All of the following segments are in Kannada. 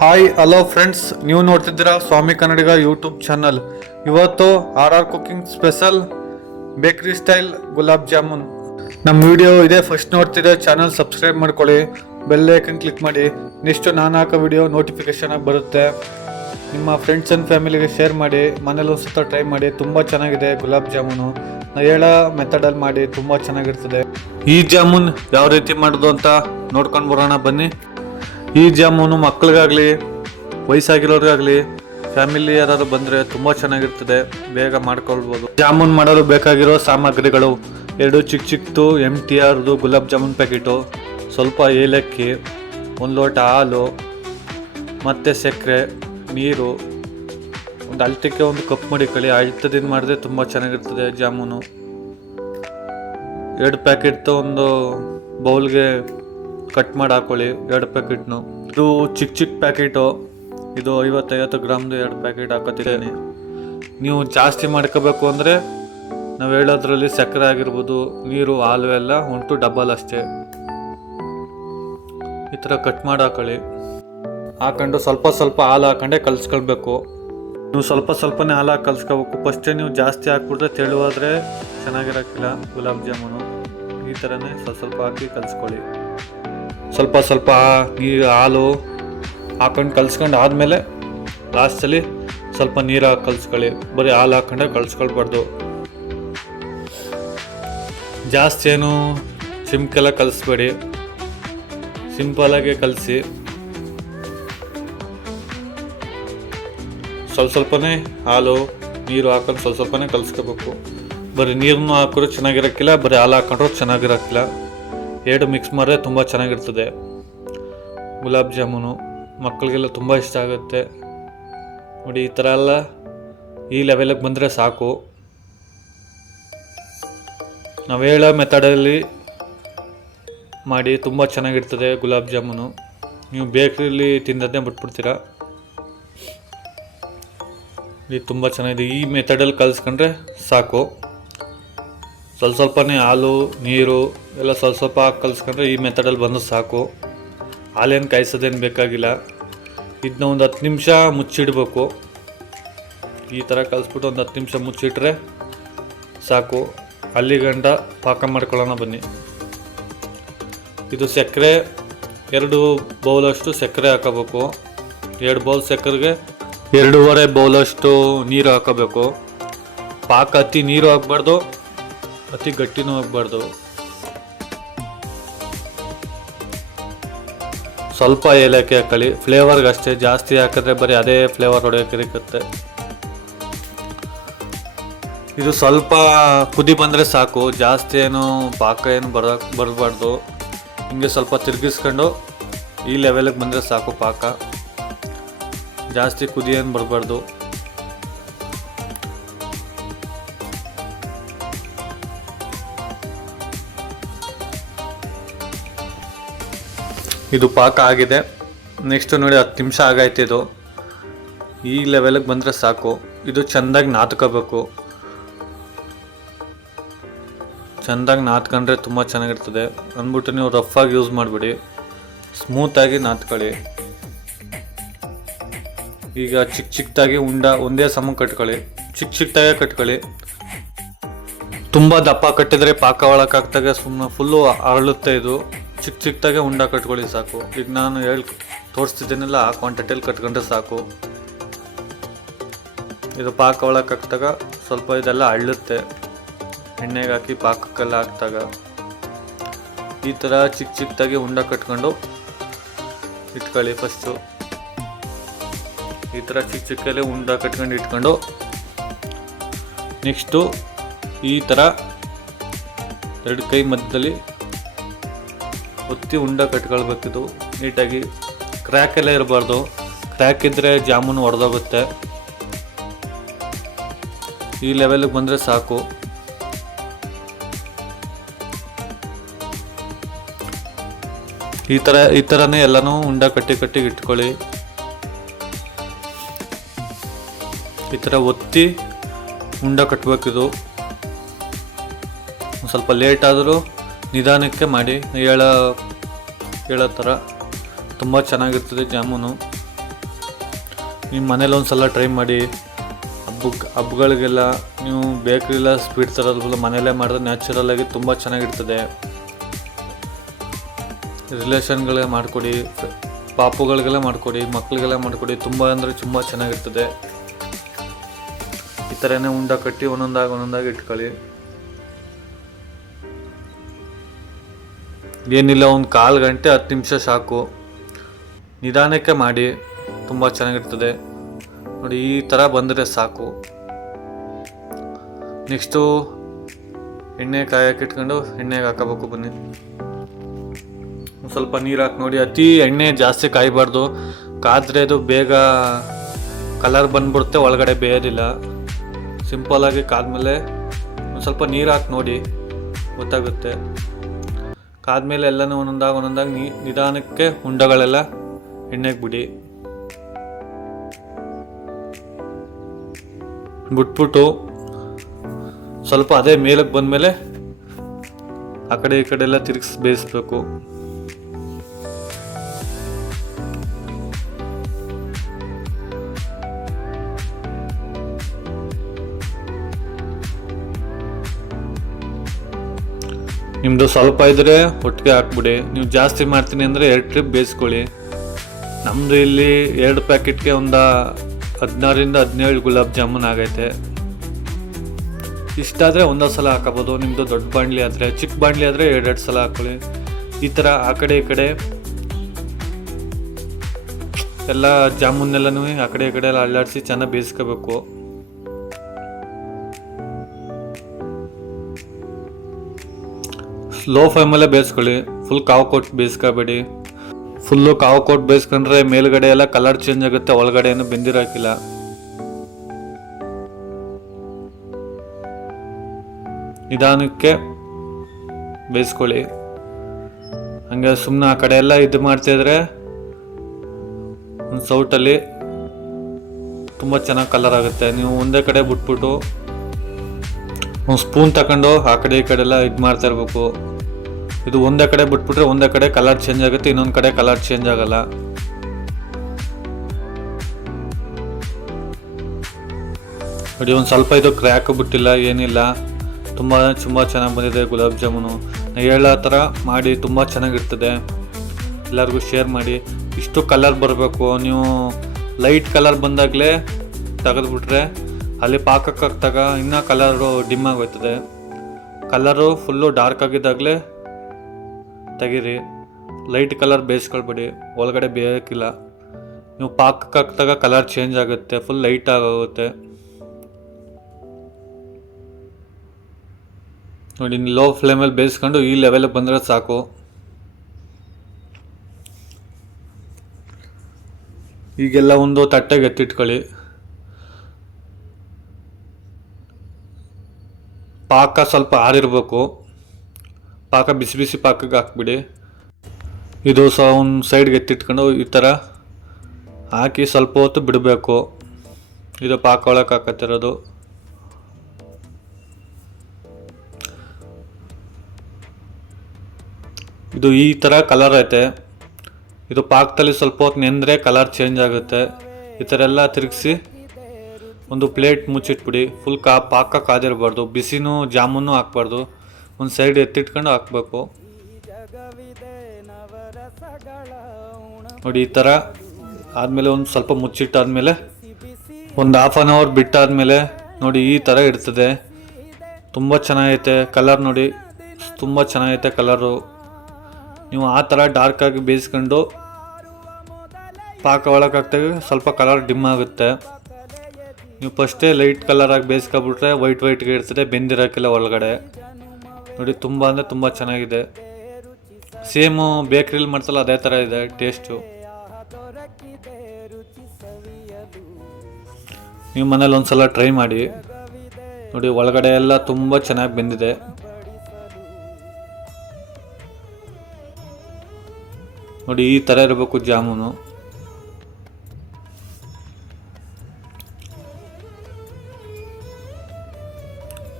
ಹಾಯ್ ಹಲೋ ಫ್ರೆಂಡ್ಸ್ ನೀವು ನೋಡ್ತಿದ್ದೀರಾ ಸ್ವಾಮಿ ಕನ್ನಡಿಗ ಯೂಟ್ಯೂಬ್ ಚಾನಲ್ ಇವತ್ತು R R cooking special bakery style gulab jamun. ನಮ್ಮ ವಿಡಿಯೋ ಇದೆ. ಫಸ್ಟ್ ನೋಡ್ತಿದ್ರೆ ಚಾನಲ್ ಸಬ್ಸ್ಕ್ರೈಬ್ ಮಾಡ್ಕೊಳ್ಳಿ. ಬೆಲ್ ಐಕನ್ ಕ್ಲಿಕ್ ಮಾಡಿ. ನೆಕ್ಸ್ಟ್ ನಾನು ಹಾಕೋ ವಿಡಿಯೋ ನೋಟಿಫಿಕೇಶನ್ ಆಗಿ ಬರುತ್ತೆ. ನಿಮ್ಮ ಫ್ರೆಂಡ್ಸ್ ಆ್ಯಂಡ್ ಫ್ಯಾಮಿಲಿಗೆ ಶೇರ್ ಮಾಡಿ. ಮನೇಲಿ ಸುತ್ತ ಟ್ರೈ ಮಾಡಿ. ತುಂಬ ಚೆನ್ನಾಗಿದೆ ಗುಲಾಬ್ ಜಾಮೂನು. ನಾ ಹೇಳೋ ಮೆಥಡಲ್ಲಿ ಮಾಡಿ. ತುಂಬ ಚೆನ್ನಾಗಿರ್ತದೆ. ಈ ಜಾಮೂನ್ ಯಾವ ರೀತಿ ಮಾಡೋದು ಅಂತ ನೋಡ್ಕೊಂಡು ಬರೋಣ ಬನ್ನಿ. ಈ ಜಾಮೂನು ಮಕ್ಕಳಿಗಾಗಲಿ, ವಯಸ್ಸಾಗಿರೋರಿಗಾಗಲಿ ಫ್ಯಾಮಿಲಿ ಯಾರಾದ್ರು ಬಂದರೆ ತುಂಬ ಚೆನ್ನಾಗಿರ್ತದೆ. ಬೇಗ ಮಾಡ್ಕೊಳ್ಬೋದು. ಜಾಮೂನ್ ಮಾಡಲು ಬೇಕಾಗಿರೋ ಸಾಮಗ್ರಿಗಳು ಎರಡು ಚಿಕ್ಕ ಚಿಕ್ಕದು ಎಂ ಟಿ ಆರ್ದು ಗುಲಾಬ್ ಜಾಮೂನ್ ಪ್ಯಾಕೆಟು, ಸ್ವಲ್ಪ ಏಲಕ್ಕಿ, ಒಂದು ಲೋಟ ಹಾಲು, ಮತ್ತು ಸಕ್ಕರೆ, ನೀರು, ಒಂದು ಅಳ್ತಕ್ಕೆ ಒಂದು ಕಪ್ ಮಡಿಕೊಳ್ಳಿ ಅಳ್ತದಿಂದ ಮಾಡಿದ್ರೆ ತುಂಬ ಚೆನ್ನಾಗಿರ್ತದೆ ಜಾಮೂನು. ಎರಡು ಪ್ಯಾಕೆಟ್ ಒಂದು ಬೌಲ್ಗೆ ಕಟ್ ಮಾಡಿ ಹಾಕೊಳ್ಳಿ, ಎರಡು ಪ್ಯಾಕೆಟ್ನು. ಇದು ಚಿಕ್ಕ ಚಿಕ್ಕ ಪ್ಯಾಕೆಟು. ಇದು ಐವತ್ತೈವತ್ತು ಗ್ರಾಮ್ದು ಎರಡು ಪ್ಯಾಕೆಟ್ ಹಾಕೋತಿದ್ದೀನಿ. ನೀವು ಜಾಸ್ತಿ ಮಾಡ್ಕೋಬೇಕು ಅಂದರೆ ನಾವು ಹೇಳೋದ್ರಲ್ಲಿ ಸಕ್ಕರೆ ಆಗಿರ್ಬೋದು, ನೀರು ಹಾಲು ಎಲ್ಲ ಉಂಟು, ಡಬಲ್ ಅಷ್ಟೇ. ಈ ಥರ ಕಟ್ ಮಾಡಿ ಹಾಕೊಳ್ಳಿ. ಹಾಕೊಂಡು ಸ್ವಲ್ಪ ಸ್ವಲ್ಪ ಹಾಲು ಹಾಕೊಂಡೆ ಕಲಿಸ್ಕೊಳ್ಬೇಕು. ನೀವು ಸ್ವಲ್ಪ ಸ್ವಲ್ಪನೇ ಹಾಲು ಹಾಕಿ ಕಲಿಸ್ಕೋಬೇಕು ಫಸ್ಟೇ ನೀವು ಜಾಸ್ತಿ ಹಾಕ್ಬಿಟ್ರೆ ತೆಳುವಾದರೆ ಚೆನ್ನಾಗಿರೋಕ್ಕಿಲ್ಲ ಗುಲಾಬ್ ಜಾಮೂನು. ಈ ಥರನೇ ಸ್ವಲ್ಪ ಸ್ವಲ್ಪ ಹಾಕಿ ಕಲಿಸ್ಕೊಳ್ಳಿ. ಸ್ವಲ್ಪ ಸ್ವಲ್ಪ ನೀರು ಹಾಲು ಹಾಕೊಂಡು ಕಲ್ಸ್ಕೊಂಡು ಆದಮೇಲೆ ಲಾಸ್ಟಲ್ಲಿ ಸ್ವಲ್ಪ ನೀರು ಹಾಕಿ ಕಲ್ಸ್ಕೊಳ್ಳಿ. ಬರೀ ಹಾಲು ಹಾಕೊಂಡೆ ಕಲ್ಸ್ಕೊಳ್ಬಾರ್ದು. ಜಾಸ್ತಿ ಏನು ಸಿಂಕೆಲ್ಲ ಕಲಿಸ್ಬೇಡಿ. ಸಿಂಪಲಾಗೆ ಕಲಸಿ. ಸ್ವಲ್ಪ ಸ್ವಲ್ಪನೇ ಹಾಲು, ನೀರು ಹಾಕೊಂಡು ಸ್ವಲ್ಪ ಸ್ವಲ್ಪನೇ ಕಲಿಸ್ಕೋಬೇಕು. ಬರೀ ನೀರನ್ನು ಹಾಕಿದ್ರೆ ಚೆನ್ನಾಗಿರೋಕ್ಕಿಲ್ಲ, ಬರೀ ಹಾಲು ಹಾಕೊಂಡ್ರು ಚೆನ್ನಾಗಿರೋಕ್ಕಿಲ್ಲ. ಎರಡು ಮಿಕ್ಸ್ ಮಾಡಿದ್ರೆ ತುಂಬ ಚೆನ್ನಾಗಿರ್ತದೆ. ಗುಲಾಬ್ ಜಾಮೂನು ಮಕ್ಕಳಿಗೆಲ್ಲ ತುಂಬ ಇಷ್ಟ ಆಗುತ್ತೆ. ನೋಡಿ, ಈ ಥರ ಎಲ್ಲ ಈ ಲೆವೆಲಿಗೆ ಬಂದರೆ ಸಾಕು. ನಾವು ಹೇಳೋ ಮೆಥಡಲ್ಲಿ ಮಾಡಿ ತುಂಬ ಚೆನ್ನಾಗಿರ್ತದೆ ಗುಲಾಬ್ ಜಾಮೂನು. ನೀವು ಬೇಕ್ರಿಲಿ ತಿಂದದ್ದೇ ಬಿಟ್ಬಿಡ್ತೀರಾ? ಇದು ತುಂಬ ಚೆನ್ನಾಗಿದೆ. ಈ ಮೆಥಡಲ್ಲಿ ಕಲಿಸ್ಕೊಂಡ್ರೆ ಸಾಕು. ಸ್ವಲ್ಪ ಸ್ವಲ್ಪನೇ ಹಾಲು, ನೀರು ಎಲ್ಲ ಸ್ವಲ್ಪ ಸ್ವಲ್ಪ ಹಾಕಿ ಕಲಿಸ್ಕೊಂಡ್ರೆ ಈ ಮೆಥಡಲ್ಲಿ ಬಂದು ಸಾಕು. ಹಾಲೇನು ಕಾಯಿಸೋದೇನು ಬೇಕಾಗಿಲ್ಲ. ಇದನ್ನ ಒಂದು ಹತ್ತು ನಿಮಿಷ ಮುಚ್ಚಿಡಬೇಕು. ಈ ಥರ ಕಲಿಸ್ಬಿಟ್ಟು ಒಂದು ಹತ್ತು ನಿಮಿಷ ಮುಚ್ಚಿಟ್ರೆ ಸಾಕು. ಅಲ್ಲಿ ಗಂಟ ಪಾಕ ಮಾಡ್ಕೊಳ್ಳೋಣ ಬನ್ನಿ. ಇದು ಸಕ್ಕರೆ, ಎರಡು ಬೌಲಷ್ಟು ಸಕ್ಕರೆ ಹಾಕೋಬೇಕು. ಎರಡು ಬೌಲ್ ಸಕ್ಕರೆಗೆ ಎರಡೂವರೆ ಬೌಲಷ್ಟು ನೀರು ಹಾಕೋಬೇಕು. ಪಾಕ ಹತ್ತಿ ನೀರು ಹಾಕ್ಬಾರ್ದು. ಅತಿ ಗಟ್ಟಿನೂ ಆಗಬಾರ್ದು. ಸ್ವಲ್ಪ ಏಲಕ್ಕಿ ಹಾಕೊಳ್ಳಿ ಫ್ಲೇವರ್ಗೆ ಅಷ್ಟೇ. ಜಾಸ್ತಿ ಹಾಕಿದ್ರೆ ಬರೀ ಅದೇ ಫ್ಲೇವರ್ ಹೊಡೆಯೋಕ್ಕಿರುತ್ತೆ. ಇದು ಸ್ವಲ್ಪ ಕುದಿ ಬಂದರೆ ಸಾಕು. ಜಾಸ್ತಿ ಏನು ಪಾಕ ಏನು ಬರ ಬರಬಾರ್ದು. ಹಿಂಗೆ ಸ್ವಲ್ಪ ತಿರುಗಿಸ್ಕೊಂಡು ಈ ಲೆವೆಲಿಗೆ ಬಂದರೆ ಸಾಕು ಪಾಕ. ಜಾಸ್ತಿ ಕುದಿ ಏನು ಬರಬಾರ್ದು. ಇದು ಪಾಕ ಆಗಿದೆ. ನೆಕ್ಸ್ಟ್ ನೋಡಿ ಹತ್ತು ನಿಮಿಷ ಆಗೈತೆ ಇದು. ಈ ಲೆವೆಲಿಗೆ ಬಂದರೆ ಸಾಕು. ಇದು ಚೆಂದಾಗಿ ನಾತ್ಕೋಬೇಕು. ಚೆಂದಾಗಿ ನಾತ್ಕೊಂಡ್ರೆ ತುಂಬ ಚೆನ್ನಾಗಿರ್ತದೆ. ಅಂದ್ಬಿಟ್ಟು ನೀವು ರಫಾಗಿ ಯೂಸ್ ಮಾಡಿಬಿಡಿ. ಸ್ಮೂತಾಗಿ ನಾತ್ಕೊಳ್ಳಿ. ಈಗ ಚಿಕ್ಕ ಚಿಕ್ಕದಾಗಿ ಉಂಡ ಒಂದೇ ಸಮ ಕಟ್ಕೊಳ್ಳಿ. ಚಿಕ್ಕ ಚಿಕ್ಕದಾಗೆ ಕಟ್ಕೊಳ್ಳಿ. ತುಂಬ ದಪ್ಪ ಕಟ್ಟಿದರೆ ಪಾಕ ಒಳಕಾಗ್ದಾಗ ಸುಮ್ಮನೆ ಫುಲ್ಲು ಅರಳುತ್ತೆ ಇದು. ಚಿಕ್ಕ ಚಿಕ್ಕದಾಗೆ ಉಂಡ ಕಟ್ಕೊಳ್ಳಿ ಸಾಕು. ಈಗ ನಾನು ಹೇಳಿ ತೋರಿಸ್ತಿದ್ದೀನಲ್ಲ, ಆ ಕ್ವಾಂಟಿಟಿಯಲ್ಲಿ ಕಟ್ಕೊಂಡ್ರೆ ಸಾಕು. ಇದು ಪಾಕ ಒಳಗೆ ಹಾಕಿದಾಗ ಸ್ವಲ್ಪ ಇದೆಲ್ಲ ಅಳ್ಳುತ್ತೆ. ಎಣ್ಣೆಗೆ ಹಾಕಿ ಪಾಕಕ್ಕೆಲ್ಲ ಹಾಕಿದಾಗ. ಈ ಥರ ಚಿಕ್ಕ ಚಿಕ್ಕದಾಗಿ ಉಂಡ ಕಟ್ಕೊಂಡು ಇಟ್ಕೊಳ್ಳಿ ಫಸ್ಟು ಈ ಥರ ಚಿಕ್ಕ ಚಿಕ್ಕಲ್ಲಿ ಉಂಡ ಕಟ್ಕೊಂಡು ಇಟ್ಕೊಂಡು ನೆಕ್ಸ್ಟು ಈ ಥರ ಎರಡು ಕೈ ಮಧ್ಯದಲ್ಲಿ ಒತ್ತಿ ಉಂಡ ಕಟ್ಕೊಳ್ಬೇಕಿದು. ನೀಟಾಗಿ ಕ್ರ್ಯಾಕ್ ಎಲ್ಲ ಇರಬಾರ್ದು. ಕ್ರ್ಯಾಕ್ ಇದ್ದರೆ ಜಾಮೂನು ಒಡೆದೋಗುತ್ತೆ. ಈ ಲೆವೆಲ್ಗೆ ಬಂದರೆ ಸಾಕು. ಈ ಥರ ಈ ಥರನೇ ಎಲ್ಲನೂ ಉಂಡ ಕಟ್ಟಿ ಕಟ್ಟಿಗೆ ಇಟ್ಕೊಳ್ಳಿ. ಈ ಥರ ಒತ್ತಿ ಉಂಡ ಕಟ್ಟಬೇಕಿದು ಸ್ವಲ್ಪ ಲೇಟ್ ಆದರೂ ನಿಧಾನಕ್ಕೆ ಮಾಡಿ ಹೇಳೋ ಹೇಳೋ ಥರ ತುಂಬ ಚೆನ್ನಾಗಿರ್ತದೆ ಜಾಮೂನು. ನಿಮ್ಮ ಮನೇಲಿ ಒಂದು ಸಲ ಟ್ರೈ ಮಾಡಿ. ಹಬ್ಬಕ್ಕೆ ಹಬ್ಬಗಳಿಗೆಲ್ಲ ನೀವು ಬೇಕ್ರಿಲ್ಲ ಸ್ವೀಟ್ ತರೋದ್ರ ಮನೇಲೇ ಮಾಡಿದ್ರೆ ನ್ಯಾಚುರಲ್ ಆಗಿ ತುಂಬ ಚೆನ್ನಾಗಿರ್ತದೆ. ರಿಲೇಷನ್ಗಳೇ ಮಾಡಿಕೊಡಿ, ಪಾಪುಗಳಿಗೆಲ್ಲ ಮಾಡಿಕೊಡಿ, ಮಕ್ಕಳಿಗೆಲ್ಲ ಮಾಡಿಕೊಡಿ, ತುಂಬ ಅಂದರೆ ತುಂಬ ಚೆನ್ನಾಗಿರ್ತದೆ. ಈ ಥರನೇ ಉಂಡ ಕಟ್ಟಿ ಒಂದೊಂದಾಗಿ ಒಂದೊಂದಾಗಿ ಇಟ್ಕೊಳ್ಳಿ. ಏನಿಲ್ಲ, ಒಂದು ಕಾಲು ಗಂಟೆ ಹತ್ತು ನಿಮಿಷ ಸಾಕು. ನಿಧಾನಕ್ಕೆ ಮಾಡಿ, ತುಂಬ ಚೆನ್ನಾಗಿರ್ತದೆ. ನೋಡಿ, ಈ ಥರ ಬಂದರೆ ಸಾಕು. ನೆಕ್ಸ್ಟು, ಎಣ್ಣೆ ಕಾಯಕ್ಕೆ ಇಟ್ಕೊಂಡು ಎಣ್ಣೆಗೆ ಹಾಕೋಬೇಕು ಬನ್ನಿ. ಒಂದು ಸ್ವಲ್ಪ ನೀರು ಹಾಕಿ ನೋಡಿ, ಅತಿ ಎಣ್ಣೆ ಜಾಸ್ತಿ ಕಾಯಬಾರ್ದು. ಕಾದ್ರೆ ಅದು ಬೇಗ ಕಲರ್ ಬಂದ್ಬಿಡುತ್ತೆ, ಒಳಗಡೆ ಬೇಯೋದಿಲ್ಲ. ಆಗಿ ಕಾದ್ಮೇಲೆ ಒಂದು ಸ್ವಲ್ಪ ನೀರು ಹಾಕಿ ನೋಡಿ, ಗೊತ್ತಾಗುತ್ತೆ. ಕಾದ್ಮೇಲೆ ಎಲ್ಲನೂ ಒಂದೊಂದಾಗಿ ಒಂದೊಂದಾಗಿ ನಿಧಾನಕ್ಕೆ ಉಂಡಗಳೆಲ್ಲ ಎಣ್ಣೆಗೆ ಬಿಡಿ. ಬಿಟ್ಬಿಟ್ಟು ಸ್ವಲ್ಪ ಅದೇ ಮೇಲಕ್ಕೆ ಬಂದಮೇಲೆ ಆ ಕಡೆ ಈ ಕಡೆ ಎಲ್ಲ ತಿರುಗಿಸಿ ಬೇಯಿಸ್ಬೇಕು. ನಿಮ್ಮದು ಸ್ವಲ್ಪ ಇದ್ರೆ ಒಟ್ಟಿಗೆ ಹಾಕ್ಬಿಡಿ. ನೀವು ಜಾಸ್ತಿ ಮಾಡ್ತೀನಿ ಅಂದರೆ ಎರಡು ಟ್ರಿಪ್ ಬೇಯಿಸ್ಕೊಳ್ಳಿ. ನಮ್ಮದು ಇಲ್ಲಿ ಎರಡು ಪ್ಯಾಕೆಟ್ಗೆ ಒಂದು ಹದಿನಾರರಿಂದ ಹದಿನೇಳು ಗುಲಾಬ್ ಜಾಮೂನ್ ಆಗೈತೆ. ಇಷ್ಟಾದರೆ ಒಂದೊಂದು ಸಲ ಹಾಕೋಬೋದು. ನಿಮ್ಮದು ದೊಡ್ಡ ಬಾಣಲಿ ಆದರೆ, ಚಿಕ್ಕ ಬಾಂಡ್ಲಿ ಆದರೆ ಎರಡೆರಡು ಸಲ ಹಾಕ್ಕೊಳ್ಳಿ ಈ ಥರ ಆ ಕಡೆ ಈ ಕಡೆ. ಎಲ್ಲ ಜಾಮೂನೆಲ್ಲನೂ ಆ ಕಡೆ ಈ ಕಡೆ ಎಲ್ಲ ಅಳ್ಳಾಡಿಸಿ ಚೆನ್ನಾಗಿ ಬೇಯಿಸ್ಕೋಬೇಕು. ಸ್ಲೋ ಫ್ಲೇಮಲ್ಲೇ ಬೇಯಿಸ್ಕೊಳ್ಳಿ. ಫುಲ್ ಕಾವು ಕೊಟ್ಟು ಬೇಯಿಸ್ಕೋಬೇಡಿ. ಫುಲ್ಲು ಕಾವು ಕೊಟ್ಟು ಬೇಯಿಸ್ಕೊಂಡ್ರೆ ಮೇಲ್ಗಡೆ ಎಲ್ಲ ಕಲರ್ ಚೇಂಜ್ ಆಗುತ್ತೆ, ಒಳಗಡೆ ಏನು ಬೆಂದಿರೋಕ್ಕಿಲ್ಲ ನಿಧಾನಕ್ಕೆ ಬೇಯಿಸ್ಕೊಳ್ಳಿ. ಹಂಗೆ ಸುಮ್ಮನೆ ಆ ಕಡೆ ಎಲ್ಲ ಇದು ಮಾಡ್ತಿದ್ರೆ ಒಂದು ಸೌಟಲ್ಲಿ ತುಂಬ ಚೆನ್ನಾಗಿ ಕಲರ್ ಆಗುತ್ತೆ. ನೀವು ಒಂದೇ ಕಡೆ ಬಿಟ್ಬಿಟ್ಟು ಒಂದು ಸ್ಪೂನ್ ತಗೊಂಡು ಆ ಕಡೆ ಈ ಕಡೆ ಎಲ್ಲ ಇದು ಮಾಡ್ತಾ ಇರಬೇಕು. ಇದು ಒಂದೇ ಕಡೆ ಬಿಟ್ಬಿಟ್ರೆ ಒಂದೇ ಕಡೆ ಕಲರ್ ಚೇಂಜ್ ಆಗುತ್ತೆ, ಇನ್ನೊಂದು ಕಡೆ ಕಲರ್ ಚೇಂಜ್ ಆಗಲ್ಲ. ನೋಡಿ, ಒಂದು ಸ್ವಲ್ಪ ಇದು ಕ್ರ್ಯಾಕ್ ಬಿಟ್ಟಿಲ್ಲ, ಏನಿಲ್ಲ. ತುಂಬ ತುಂಬ ಚೆನ್ನಾಗಿ ಬಂದಿದೆ ಗುಲಾಬ್ ಜಾಮೂನು. ಹೇಳೋ ಥರ ಮಾಡಿ, ತುಂಬ ಚೆನ್ನಾಗಿರ್ತದೆ. ಎಲ್ಲರಿಗೂ ಶೇರ್ ಮಾಡಿ. ಇಷ್ಟು ಕಲರ್ ಬರಬೇಕು, ನೀವು ಲೈಟ್ ಕಲರ್ ಬಂದಾಗಲೇ ತೆಗೆದುಬಿಟ್ರೆ ಅಲ್ಲಿ ಪಾಕಕ್ಕೆ ಹಾಕ್ದಾಗ ಇನ್ನೂ ಕಲರು ಡಿಮ್ ಆಗೋಯ್ತದೆ. ಕಲರು ಫುಲ್ಲು ಡಾರ್ಕ್ ಆಗಿದ್ದಾಗಲೇ ತೆಗೀರಿ. ಲೈಟ್ ಕಲರ್ ಬೇಯಿಸ್ಕೊಳ್ಬೇಡಿ. ಒಳಗಡೆ ಬೇಯೋಕ್ಕಿಲ್ಲ. ನೀವು ಪಾಕಕ್ಕೆ ಕಲರ್ ಚೇಂಜ್ ಆಗುತ್ತೆ. ಫುಲ್ ಲೈಟ್ ಆಗೋಗುತ್ತೆ. ನೋಡಿ ಲೋ ಫ್ಲೇಮಲ್ಲಿ ಬೇಯಿಸ್ಕೊಂಡು ಈ ಲೆವೆಲಿಗೆ ಬಂದರೆ ಸಾಕು. ಈಗೆಲ್ಲ ಒಂದು ತಟ್ಟೆಗೆ ಎತ್ತಿಟ್ಕೊಳ್ಳಿ. ಪಾಕ ಸ್ವಲ್ಪ ಆರಿರ್ಬೇಕು. ಪಾಕ ಬಿಸಿ ಬಿಸಿ ಪಾಕಕ್ಕೆ ಹಾಕ್ಬಿಡಿ. ಇದು ಸಹ ಒಂದು ಸೈಡ್ಗೆ ಎತ್ತಿಟ್ಕೊಂಡು ಈ ಥರ ಹಾಕಿ ಸ್ವಲ್ಪ ಹೊತ್ತು ಬಿಡಬೇಕು. ಇದು ಪಾಕ ಒಳಕ್ಕೆ ಹಾಕತ್ತಿರೋದು. ಇದು ಈ ಥರ ಕಲರ್ ಐತೆ. ಇದು ಪಾಕದಲ್ಲಿ ಸ್ವಲ್ಪ ಹೊತ್ತು ನೆಂದರೆ ಕಲರ್ ಚೇಂಜ್ ಆಗುತ್ತೆ. ಈ ಥರ ಎಲ್ಲ ತಿರುಗಿಸಿ ಒಂದು ಪ್ಲೇಟ್ ಮುಚ್ಚಿಟ್ಬಿಡಿ. ಫುಲ್ ಕಾ ಪಾಕ ಕಾದಿರಬಾರ್ದು. ಬಿಸಿನೂ ಜಾಮೂನು ಹಾಕ್ಬಾರ್ದು. ಒಂದು ಸೈಡ್ ಎತ್ತಿಟ್ಕೊಂಡು ಹಾಕ್ಬೇಕು. ನೋಡಿ, ಈ ಥರ ಆದಮೇಲೆ ಒಂದು ಸ್ವಲ್ಪ ಮುಚ್ಚಿಟ್ಟಾದಮೇಲೆ ಒಂದು ಹಾಫ್ ಆನ್ ಅವರ್ ಬಿಟ್ಟಾದಮೇಲೆ ನೋಡಿ, ಈ ಥರ ಇರ್ತದೆ. ತುಂಬ ಚೆನ್ನಾಗೈತೆ ಕಲರ್ ನೋಡಿ. ತುಂಬ ಚೆನ್ನಾಗೈತೆ ಕಲರು. ನೀವು ಆ ಥರ ಡಾರ್ಕಾಗಿ ಬೇಯಿಸ್ಕೊಂಡು ಪಾಕ ಒಳಗೆ ಹಾಕ್ದಾಗ ಸ್ವಲ್ಪ ಕಲರ್ ಡಿಮ್ ಆಗುತ್ತೆ. ನೀವು ಫಸ್ಟೇ ಲೈಟ್ ಕಲರಾಗಿ ಬೇಯಿಸ್ಕೊಬಿಟ್ರೆ ವೈಟ್ ವೈಟ್ಗೆ ಇರ್ತದೆ, ಬೆಂದಿರೋಕ್ಕಿಲ್ಲ ಒಳಗಡೆ. ನೋಡಿ, ತುಂಬ ಅಂದರೆ ತುಂಬ ಚೆನ್ನಾಗಿದೆ. ಸೇಮು ಬೇಕ್ರಿಲಿ ಮಾಡ್ತಲ್ಲ ಅದೇ ಥರ ಇದೆ ಟೇಸ್ಟು ನೀವು ಮನೇಲಿ ಒಂದ್ಸಲ ಟ್ರೈ ಮಾಡಿ. ನೋಡಿ, ಒಳಗಡೆ ಎಲ್ಲ ತುಂಬ ಚೆನ್ನಾಗಿ ಬೆಂದಿದೆ. ನೋಡಿ, ಈ ಥರ ಇರಬೇಕು ಜಾಮೂನು.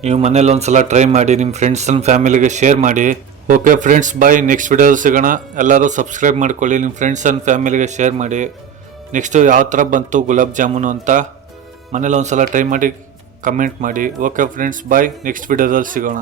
ನೀವು ಮನೇಲಿ ಒಂದ್ಸಲ ಟ್ರೈ ಮಾಡಿ ನಿಮ್ಮ ಫ್ರೆಂಡ್ಸ್ ಆ್ಯಂಡ್ ಫ್ಯಾಮಿಲಿಗೆ ಶೇರ್ ಮಾಡಿ. Okay friends bye next video ಸಿಗೋಣ. ಎಲ್ಲರೂ ಸಬ್ಸ್ಕ್ರೈಬ್ ಮಾಡ್ಕೊಳ್ಳಿ ನಿಮ್ಮ ಫ್ರೆಂಡ್ಸ್ ಆ್ಯಂಡ್ ಫ್ಯಾಮಿಲಿಗೆ ಶೇರ್ ಮಾಡಿ. ನೆಕ್ಸ್ಟು ಯಾವ ಥರ ಬಂತು ಗುಲಾಬ್ ಜಾಮೂನು ಅಂತ ಮನೇಲಿ ಒಂದ್ಸಲ ಟ್ರೈ ಮಾಡಿ ಕಮೆಂಟ್ ಮಾಡಿ. ಓಕೆ ಫ್ರೆಂಡ್ಸ್ ಬಾಯ್ ನೆಕ್ಸ್ಟ್ ವಿಡಿಯೋದಲ್ಲಿ ಸಿಗೋಣ.